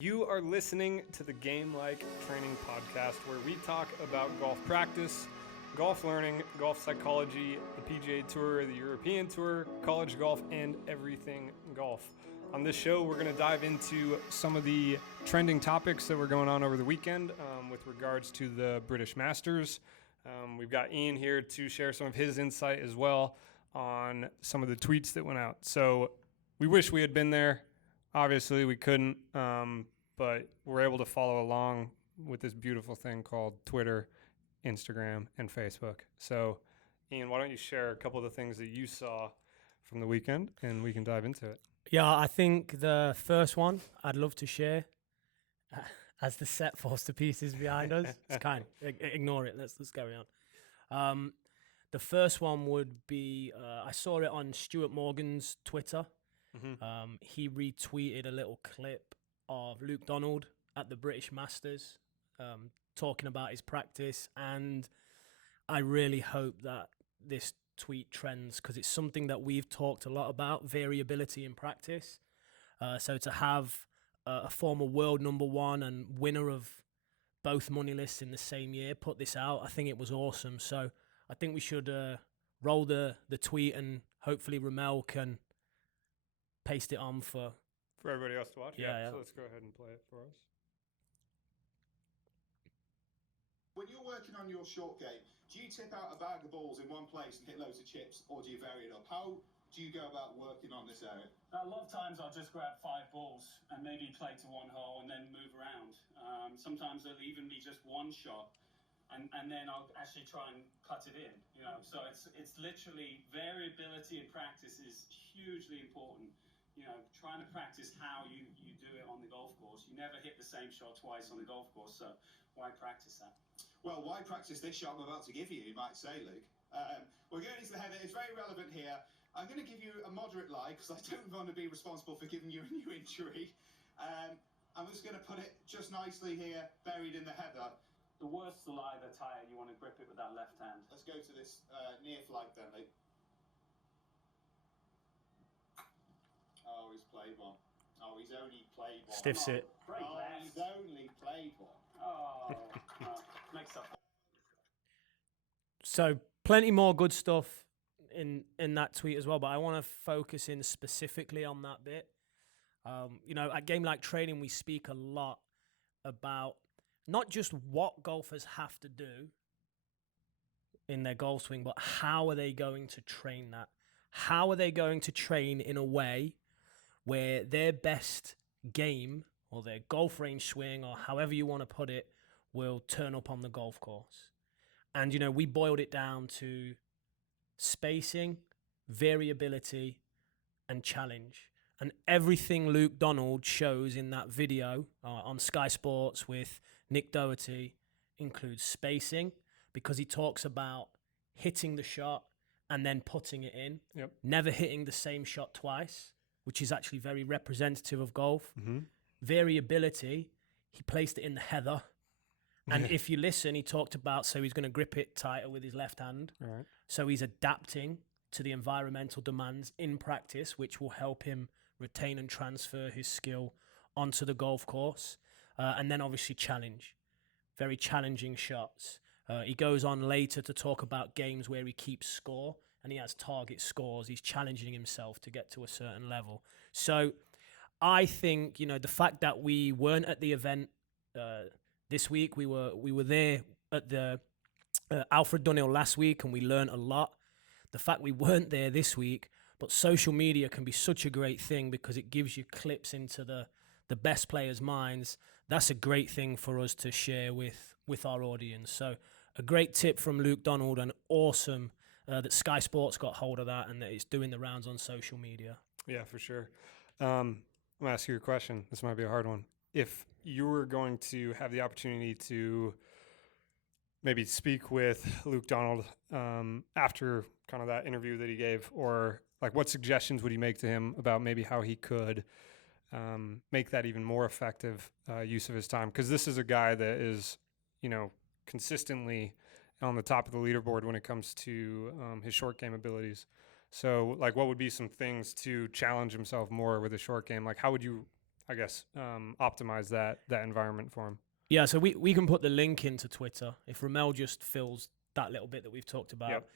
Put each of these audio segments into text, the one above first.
You are listening to the Game Like Training Podcast, where we talk about golf practice, golf learning, golf psychology, the PGA Tour, the European Tour, college golf, and everything golf. On this show, we're going to dive into some of the trending topics that were going on over the weekend with regards to the British Masters. We've got Ian here to share some of his insight as well on some of the tweets that went out. So we wish we had been there. Obviously, we couldn't, but we're able to follow along with this beautiful thing called Twitter, Instagram, and Facebook. So, Ian, why don't you share a couple of the things that you saw from the weekend, and we can dive into it. Yeah, I think the first one I'd love to share as the set falls to pieces behind us. It's kind of, ignore it. Let's carry on. The first one would be, I saw it on Stuart Morgan's Twitter. Mm-hmm. He retweeted a little clip of Luke Donald at the British Masters talking about his practice, and I really hope that this tweet trends because it's something that we've talked a lot about, variability in practice. So to have a former world number one and winner of both money lists in the same year put this out, I think it was awesome. So I think we should roll the tweet, and hopefully Ramel can paste it on for everybody else to watch. Yeah. So let's go ahead and play it for us. When you're working on your short game, do you tip out a bag of balls in one place and hit loads of chips, or do you vary it up? How do you go about working on this area? A lot of times I'll just grab 5 balls and maybe play to one hole and then move around. Sometimes it'll even be just one shot, and then I'll actually try and cut it in. So it's literally variability in practice is hugely important. Trying to practice how you do it on the golf course. You never hit the same shot twice on the golf course, so why practice that? Well, why practice this shot I'm about to give you might say, Luke. We're going into the header. It's very relevant here. I'm going to give you a moderate lie because I don't want to be responsible for giving you a new injury. I'm just going to put it just nicely here, buried in the heather. The worse the lie, the tighter you want to grip it with that left hand. Let's go to this near flag then, Luke. Oh, he's played one. Oh, he's only played one. Stiffs it. Oh, he's only played one. Oh, makes up. So plenty more good stuff in that tweet as well, but I want to focus in specifically on that bit. At Game Like Training, we speak a lot about not just what golfers have to do in their golf swing, but how are they going to train that? How are they going to train in a way where their best game or their golf range swing, or however you want to put it, will turn up on the golf course? And, we boiled it down to spacing, variability, and challenge. And everything Luke Donald shows in that video on Sky Sports with Nick Doherty includes spacing, because he talks about hitting the shot and then putting it in, never hitting the same shot twice, which is actually very representative of golf. Mm-hmm. Variability, he placed it in the heather. And if you listen, he talked about, so he's going to grip it tighter with his left hand. Right. So he's adapting to the environmental demands in practice, which will help him retain and transfer his skill onto the golf course. And then obviously challenge, very challenging shots. He goes on later to talk about games where he keeps score and he has target scores. He's challenging himself to get to a certain level. So I think, the fact that we weren't at the event this week, we were there at the Alfred Dunhill last week, and we learned a lot. The fact we weren't there this week, but social media can be such a great thing because it gives you clips into the best players' minds. That's a great thing for us to share with our audience. So a great tip from Luke Donald, and awesome that Sky Sports got hold of that and that it's doing the rounds on social media. Yeah, for sure. I'm going to ask you a question. This might be a hard one. If you were going to have the opportunity to maybe speak with Luke Donald after kind of that interview that he gave, or like what suggestions would you make to him about maybe how he could make that even more effective use of his time? Because this is a guy that is, consistently on the top of the leaderboard when it comes to his short game abilities. So, like, what would be some things to challenge himself more with a short game? Like, how would you I guess, optimize that environment for him. Yeah, so we can put the link into Twitter. If Ramel just fills that little bit that we've talked about. Yep.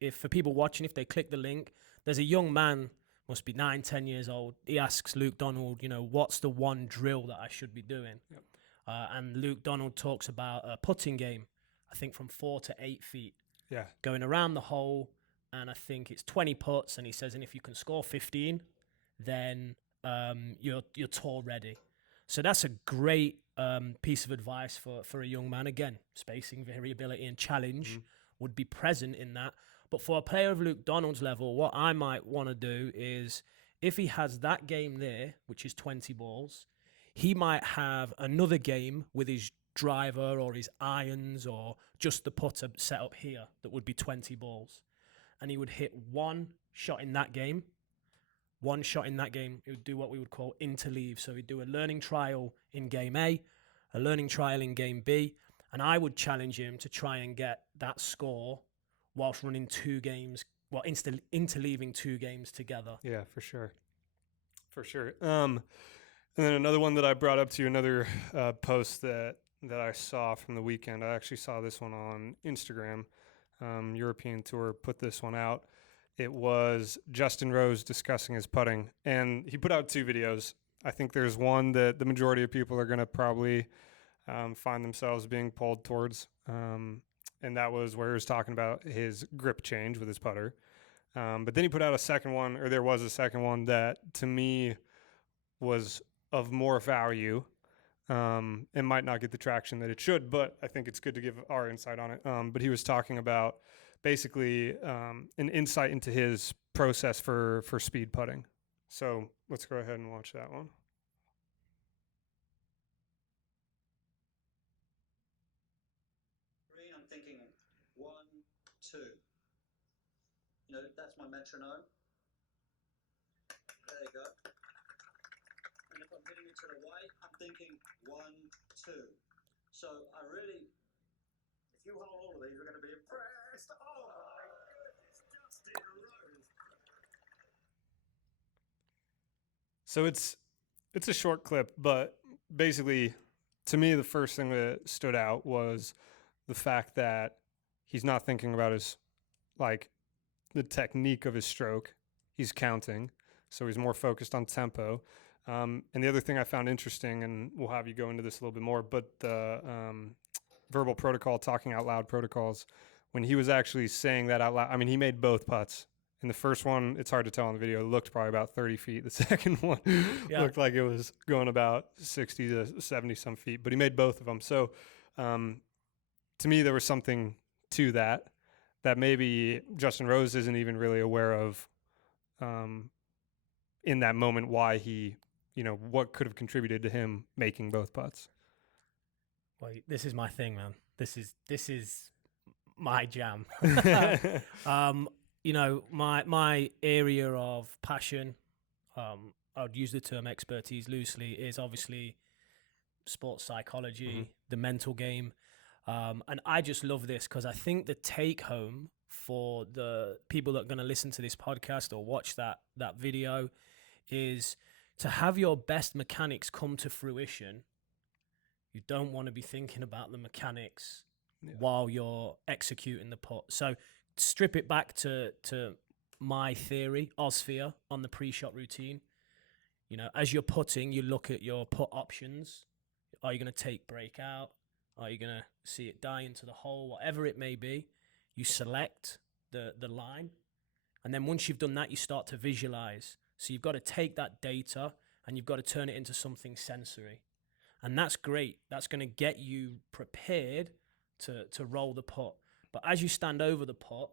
If for people watching, if they click the link, there's a young man, must be 9-10 years old. He asks Luke Donald, what's the one drill that I should be doing? Yep. And Luke Donald talks about a putting game, I think from 4 to 8 feet. Yeah. Going around the hole, and I think it's 20 putts, and he says, and if you can score 15, then you're tour ready. So that's a great piece of advice for a young man. Again, spacing, variability, and challenge would be present in that. But for a player of Luke Donald's level, what I might want to do is, if he has that game there, which is 20 balls, he might have another game with his driver or his irons or just the putter set up here that would be 20 balls. And he would hit one shot in that game. One shot in that game, he would do what we would call interleave. So he'd do a learning trial in game A, a learning trial in game B, and I would challenge him to try and get that score whilst running 2 games, interleaving 2 games together. Yeah, for sure. For sure. And then another one that I brought up to you, another post that I saw from the weekend. I actually saw this one on Instagram. European Tour put this one out. It was Justin Rose discussing his putting, and he put out 2 videos. I think there's one that the majority of people are going to probably find themselves being pulled towards, and that was where he was talking about his grip change with his putter. But then he put out a second one, or there was a second one that to me was of more value. It might not get the traction that it should, but I think it's good to give our insight on it. But he was talking about basically an insight into his process for speed putting. So let's go ahead and watch that one. Green, I'm thinking 1, 2. That's my metronome. There you go. And if I'm hitting it to the right, I'm thinking 1, 2. So I really, if you hold all of these, you're going to be impressed. Oh my goodness, Justin Rose. So it's a short clip, but basically, to me, the first thing that stood out was the fact that he's not thinking about the technique of his stroke. He's counting, so he's more focused on tempo. And the other thing I found interesting, and we'll have you go into this a little bit more, but the verbal protocol, talking out loud protocols, when he was actually saying that out loud, I mean, he made both putts. In the first one, it's hard to tell in the video, it looked probably about 30 feet. The second one looked like it was going about 60 to 70 some feet, but he made both of them. So to me, there was something to that maybe Justin Rose isn't even really aware of in that moment, why he, what could have contributed to him making both putts. Well, this is my thing, man. This is my jam. My area of passion, I would use the term expertise loosely, is obviously sports psychology, the mental game. And I just love this because I think the take home for the people that are going to listen to this podcast or watch that video is to have your best mechanics come to fruition. You don't want to be thinking about the mechanics while you're executing the putt. So strip it back to my theory, OSVEA, on the pre-shot routine. As you're putting, you look at your putt options. Are you going to take break out? Are you going to see it die into the hole? Whatever it may be, you select the line. And then once you've done that, you start to visualize. So you've got to take that data and you've got to turn it into something sensory. And that's great. That's going to get you prepared to roll the putt. But as you stand over the putt,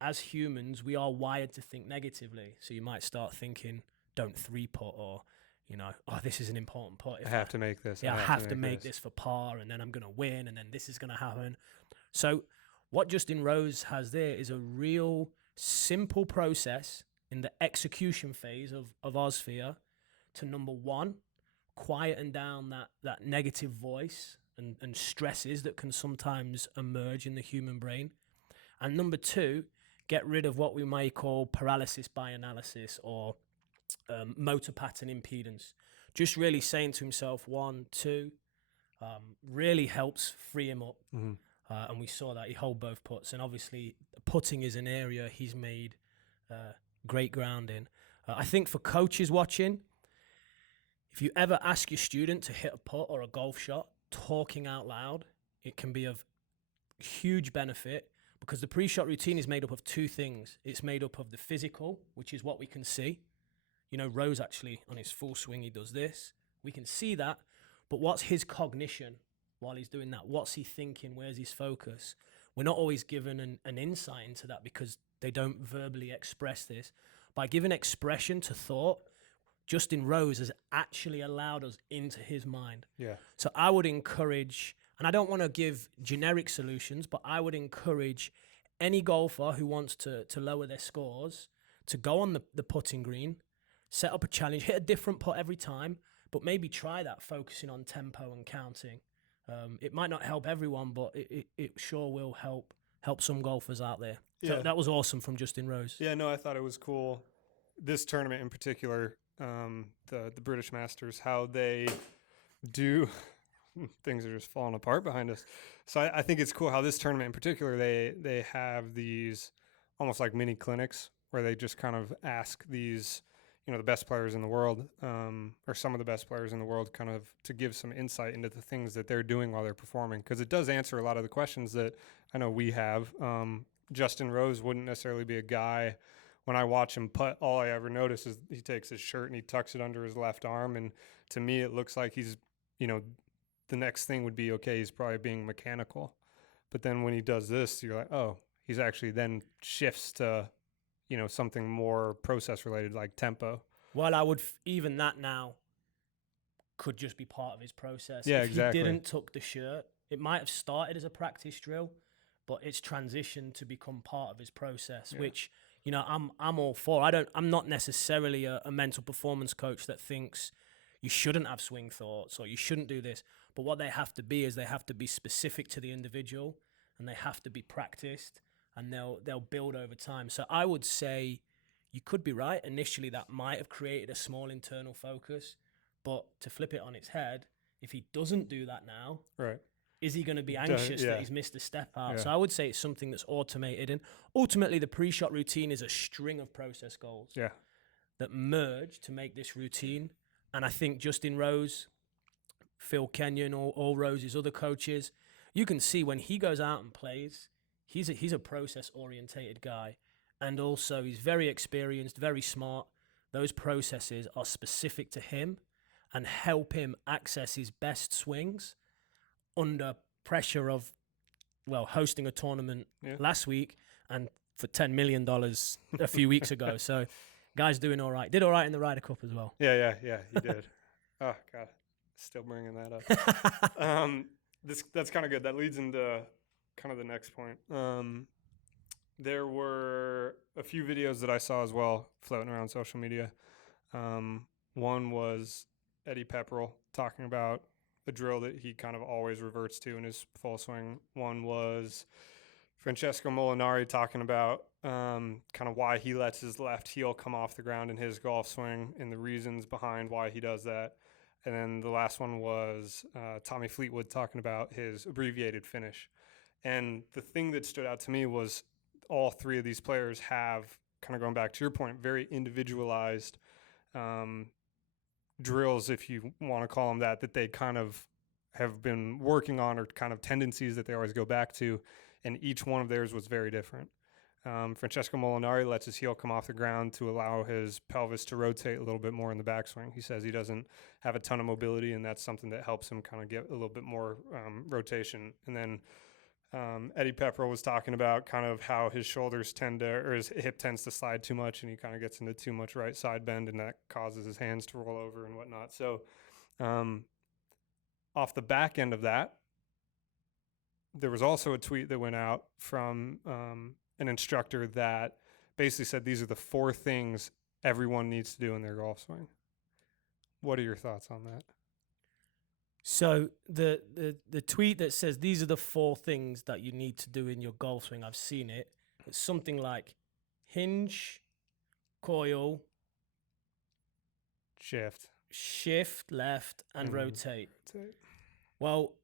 as humans, we are wired to think negatively. So you might start thinking, don't 3-putt, or, this is an important putt. I have to make this. Yeah, I have to make this for par, and then I'm going to win, and then this is going to happen. So what Justin Rose has there is a real simple process in the execution phase of OSVEA to, number one, quieten down that negative voice and stresses that can sometimes emerge in the human brain. And number two, get rid of what we may call paralysis by analysis or motor pattern impedance. just really saying to himself 1, 2, really helps free him up. And we saw that he held both putts, and obviously putting is an area he's made great ground in. I think for coaches watching, if you ever ask your student to hit a putt or a golf shot, talking out loud, it can be of huge benefit, because the pre-shot routine is made up of 2 things. It's made up of the physical, which is what we can see. You know, Rose actually, on his full swing, he does this. We can see that. But what's his cognition while he's doing that? What's he thinking? Where's his focus? We're not always given an insight into that, because they don't verbally express this. By giving expression to thought, Justin Rose has actually allowed us into his mind. Yeah. So I would encourage, and I don't want to give generic solutions, but I would encourage any golfer who wants to lower their scores to go on the putting green, set up a challenge, hit a different putt every time, but maybe try that, focusing on tempo and counting. It might not help everyone, but it sure will help some golfers out there. So that was awesome from Justin Rose. Yeah, no, I thought it was cool. This tournament in particular, the British Masters, how they do things are just falling apart behind us. So I think it's cool how this tournament in particular, they have these almost like mini clinics where they just kind of ask these, you know, the best players in the world, or some of the best players in the world, kind of to give some insight into the things that they're doing while they're performing. Because it does answer a lot of the questions that I know we have. Justin Rose wouldn't necessarily be a guy, when I watch him putt, all I ever notice is he takes his shirt and he tucks it under his left arm. And to me, it looks like he's, you know, the next thing would be, okay, he's probably being mechanical. But then when he does this, you're like, oh, he's actually then shifts to, you know, something more process related, like tempo. Well, I would even that now could just be part of his process. Yeah, if exactly. he didn't tuck the shirt, it might have started as a practice drill, but it's transitioned to become part of his process, which, you know, I'm all for. I'm not necessarily a mental performance coach that thinks you shouldn't have swing thoughts or you shouldn't do this. But what they have to be is they have to be specific to the individual, and they have to be practiced, and they'll build over time. So I would say you could be right. Initially, that might have created a small internal focus, but to flip it on its head, if he doesn't do that now, Right. is he going to be anxious that he's missed a step out? So I would say it's something that's automated. And ultimately, the pre-shot routine is a string of process goals that merge to make this routine. And I think Justin Rose, Phil Kenyon, all Rose's other coaches, you can see when he goes out and plays, he's a process-orientated guy. And also, he's very experienced, very smart. Those processes are specific to him and help him access his best swings under pressure of, well, hosting a tournament last week and for $10 million a few weeks ago. So guy's doing all right. Did all right in the Ryder Cup as well. Yeah, he did. Oh, God. Still bringing that up. That's kind of good. That leads into kind of the next point. There were a few videos that I saw as well floating around social media. One was Eddie Pepperell talking about a drill that he kind of always reverts to in his full swing. One was Francesco Molinari talking about kind of why he lets his left heel come off the ground in his golf swing and the reasons behind why he does that. And then the last one was Tommy Fleetwood talking about his abbreviated finish. And the thing that stood out to me was all three of these players have, kind of going back to your point, very individualized drills, if you want to call them that they kind of have been working on, or kind of tendencies that they always go back to. And each one of theirs was very different. Francesco Molinari lets his heel come off the ground to allow his pelvis to rotate a little bit more in the backswing. He says he doesn't have a ton of mobility, and that's something that helps him kind of get a little bit more rotation. And then Eddie Pepperell was talking about kind of how his shoulders or his hip tends to slide too much, and he kind of gets into too much right side bend, and that causes his hands to roll over and whatnot. So off the back end of that, there was also a tweet that went out from an instructor that basically said these are the 4 things everyone needs to do in their golf swing. What are your thoughts on that? So the tweet that says these are the 4 things that you need to do in your golf swing, I've seen it. It's something like hinge, coil, Shift, shift left and Mhm. rotate. Well,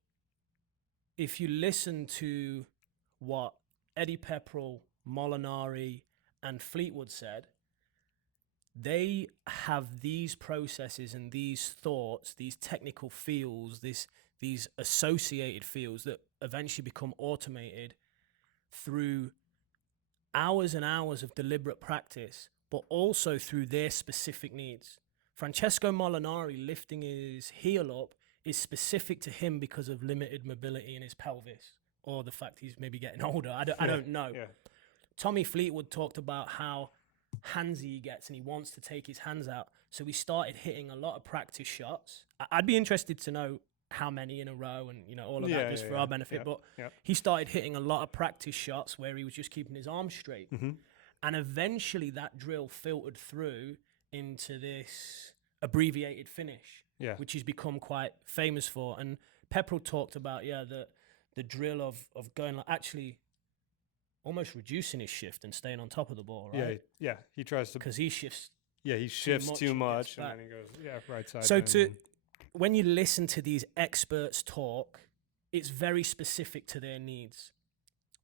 if you listen to what Eddie Pepperell, Molinari, and Fleetwood said, they have these processes and these thoughts, these technical fields, these associated fields that eventually become automated through hours and hours of deliberate practice, but also through their specific needs. Francesco Molinari lifting his heel up is specific to him because of limited mobility in his pelvis, or the fact he's maybe getting older. I don't know. Yeah. Tommy Fleetwood talked about how handsy he gets and he wants to take his hands out. So he started hitting a lot of practice shots. I'd be interested to know how many in a row and, you know, all of that just for our benefit. But he started hitting a lot of practice shots where he was just keeping his arms straight. Mm-hmm. And eventually that drill filtered through into this abbreviated finish, which he's become quite famous for. And Pepperell talked about, the drill of going like actually almost reducing his shift and staying on top of the ball, right? Yeah. He tries to, Because he shifts. he shifts too much and back. then he goes, right side. So when you listen to these experts talk, it's very specific to their needs.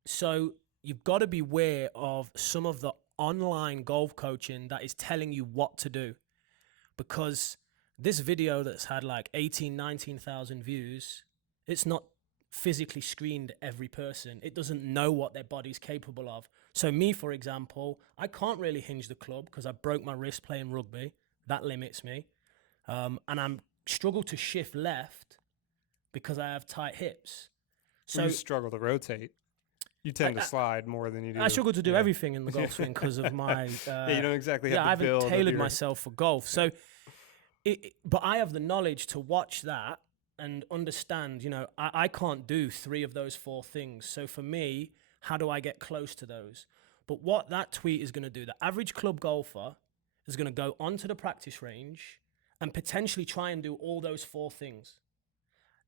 So you've got to be aware of some of the online golf coaching that is telling you what to do. Because this video that's had like 19,000 views, it's not physically screened every person. It doesn't know what their body's capable of. So me, for example, I can't really hinge the club because I broke my wrist playing rugby. That limits me. And I'm struggle to shift left because I have tight hips. So you struggle to rotate. You tend to slide more than you do. I struggle to do everything in the golf swing because of my... you don't exactly have I the haven't build tailored myself for golf. So, but I have the knowledge to watch that and understand, you know, I can't do 3 of those 4 things. So for me, how do I get close to those? But what that tweet is going to do, the average club golfer is going to go onto the practice range and potentially try and do all those 4 things.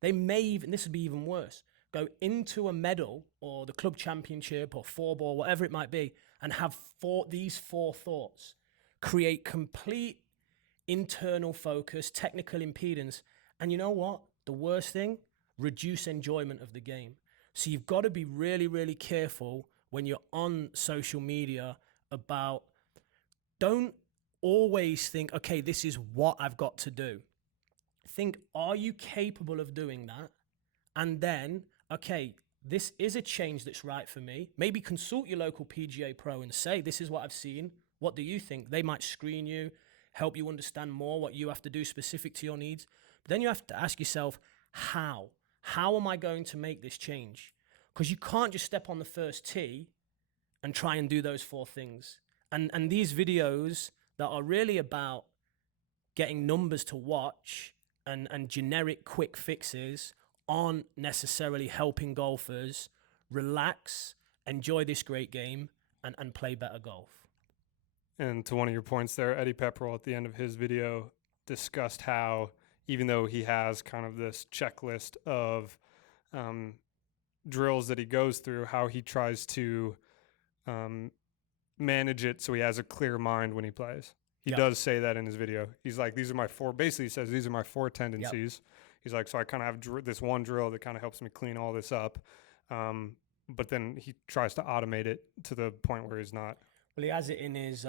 They may even, this would be even worse, go into a medal or the club championship or 4-ball, whatever it might be, and have these 4 thoughts. Create complete internal focus, technical impedance. And you know what? The worst thing, reduce enjoyment of the game. So you've got to be really, really careful when you're on social media about, don't always think, okay, this is what I've got to do. Think, are you capable of doing that? And then, okay, this is a change that's right for me. Maybe consult your local PGA pro and say, this is what I've seen. What do you think? They might screen you, help you understand more what you have to do specific to your needs. But then you have to ask yourself, how? How am I going to make this change? Because you can't just step on the first tee and try and do those 4 things. And these videos that are really about getting numbers to watch and generic quick fixes aren't necessarily helping golfers relax, enjoy this great game, and play better golf. And to one of your points there, Eddie Pepperell at the end of his video discussed how, even though he has kind of this checklist of drills that he goes through, how he tries to manage it so he has a clear mind when he plays. He does say that in his video. He's like, these are my 4, basically he says, these are my 4 tendencies. He's like, so I kind of have this one drill that kind of helps me clean all this up. But then he tries to automate it to the point where he's not. Well, he has it in his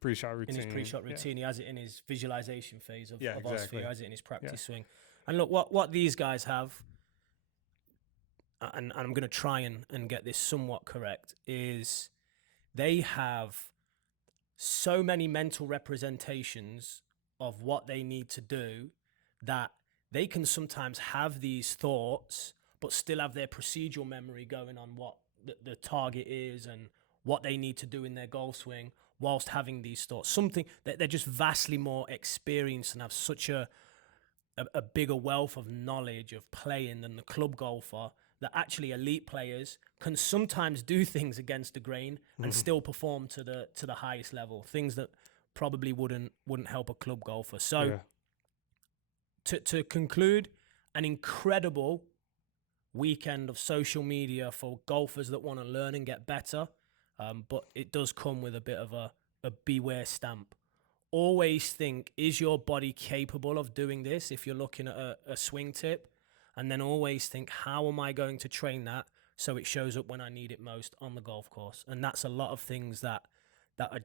pre-shot routine. In his pre-shot routine, he has it in his visualization phase of exactly. OSVEA. He has it in his practice swing. And look, what these guys have, and I'm going to try and get this somewhat correct, is they have so many mental representations of what they need to do that they can sometimes have these thoughts, but still have their procedural memory going on what the target is and what they need to do in their golf swing whilst having these thoughts. Something that they're just vastly more experienced and have such a bigger wealth of knowledge of playing than the club golfer, that actually elite players can sometimes do things against the grain and still perform to the highest level, things that probably wouldn't help a club golfer. So to conclude, an incredible weekend of social media for golfers that want to learn and get better. But it does come with a bit of a beware stamp. always think, is your body capable of doing this if you're looking at a swing tip? And then always think, how am I going to train that so it shows up when I need it most on the golf course? And that's a lot of things that are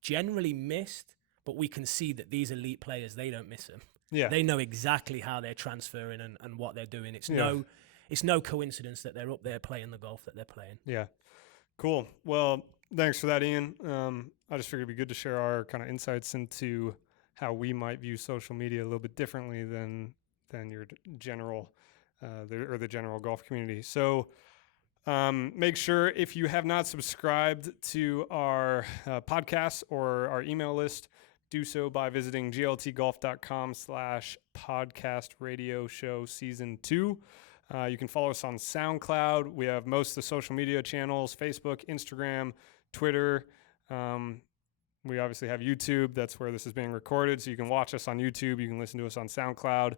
generally missed, but we can see that these elite players, they don't miss them. Yeah. They know exactly how they're transferring and what they're doing. It's no coincidence that they're up there playing the golf that they're playing. Yeah. Cool. Well, thanks for that, Ian. I just figured it'd be good to share our kind of insights into how we might view social media a little bit differently than your general the general golf community. So make sure, if you have not subscribed to our podcast or our email list, do so by visiting gltgolf.com/podcast radio show season 2. You can follow us on SoundCloud. We have most of the social media channels: Facebook, Instagram, Twitter. We obviously have YouTube. That's where this is being recorded. So you can watch us on YouTube. You can listen to us on SoundCloud.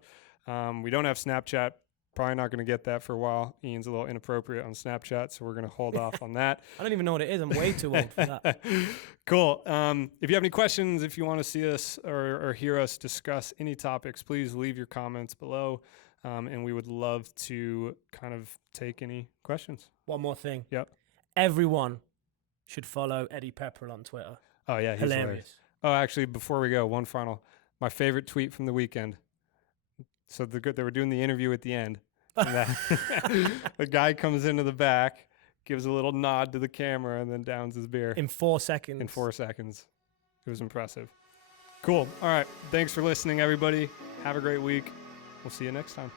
We don't have Snapchat. Probably not going to get that for a while. Ian's a little inappropriate on Snapchat, so we're going to hold off on that. I don't even know what it is. I'm way too old for that. Cool. If you have any questions, if you want to see us or hear us discuss any topics, please leave your comments below, and we would love to kind of take any questions. One more thing. Yep. Everyone should follow Eddie Pepperell on Twitter. Oh, yeah. He's hilarious. Oh, actually, before we go, one final. My favorite tweet from the weekend. So they were doing the interview at the end. And the guy comes into the back, gives a little nod to the camera, and then downs his beer. In 4 seconds. In 4 seconds. It was impressive. Cool. All right. Thanks for listening, everybody. Have a great week. We'll see you next time.